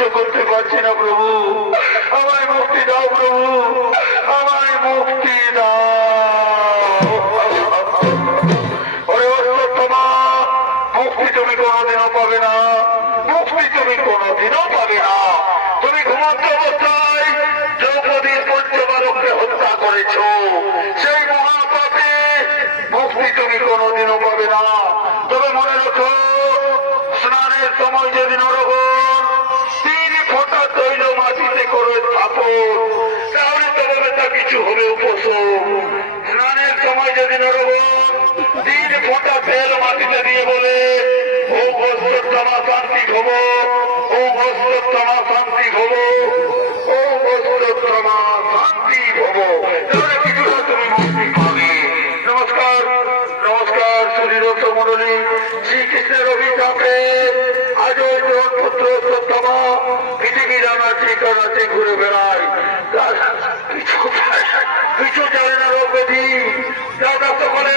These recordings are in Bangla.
সহ্য করতে পারছি না প্রভু, আমায় মুক্তি দাও প্রভু, আমায় মুক্তি দাও। ওরে অশ্বত্থামা, মুক্তি তুমি কোনোদিনও পাবে না, মুক্তি তুমি কোনোদিনও পাবে না। তুমি ঘুমন্ত অবস্থায় দ্রৌপদীর পঞ্চবালককে হত্যা করেছ, সেই মহাপাপে মুক্তি তুমি কোনোদিনও পাবে না। তবে মনে রাখো, স্নানের সময় যদি নরগণ 3 ফোঁটা তৈল মাটিতে করে স্থাপন, তাহলে তবে তা কিছু হবে উপশম। স্নানের সময় যদি নরগণ 3 ফোঁটা তেল মাটিতে দিয়ে বলে, ও অশ্বত্থামা শান্তি ভব, ও অশ্বত্থামা শান্তি ভব, ও অশ্বত্থামা শান্তি ভব, তাহলে কিছুটা তুমি মুক্তি পাবে। নমস্কার, নমস্কার শ্রীরথ মন্ডলী। শ্রীকৃষ্ণের অভিশাপে আজ ওই পুত্র অশ্বত্থামা পৃথিবীর আনাচে কানাচে ঘুরে বেড়ায়, কিছু জানে না রোগী। দাদা সকলে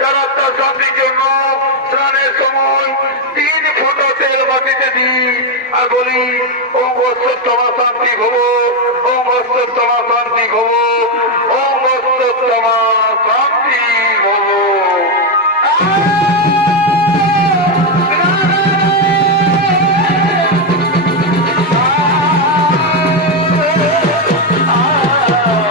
তার আত্মার শান্তির জন্য স্নানের সময় 3 ফোঁটা তেল মাটিতে দিই আর বলি, ওম অশ্বত্থামা শান্তি ভব, ওম অশ্বত্থামা শান্তি ভব, ওম অশ্বত্থামা শান্তি ভব।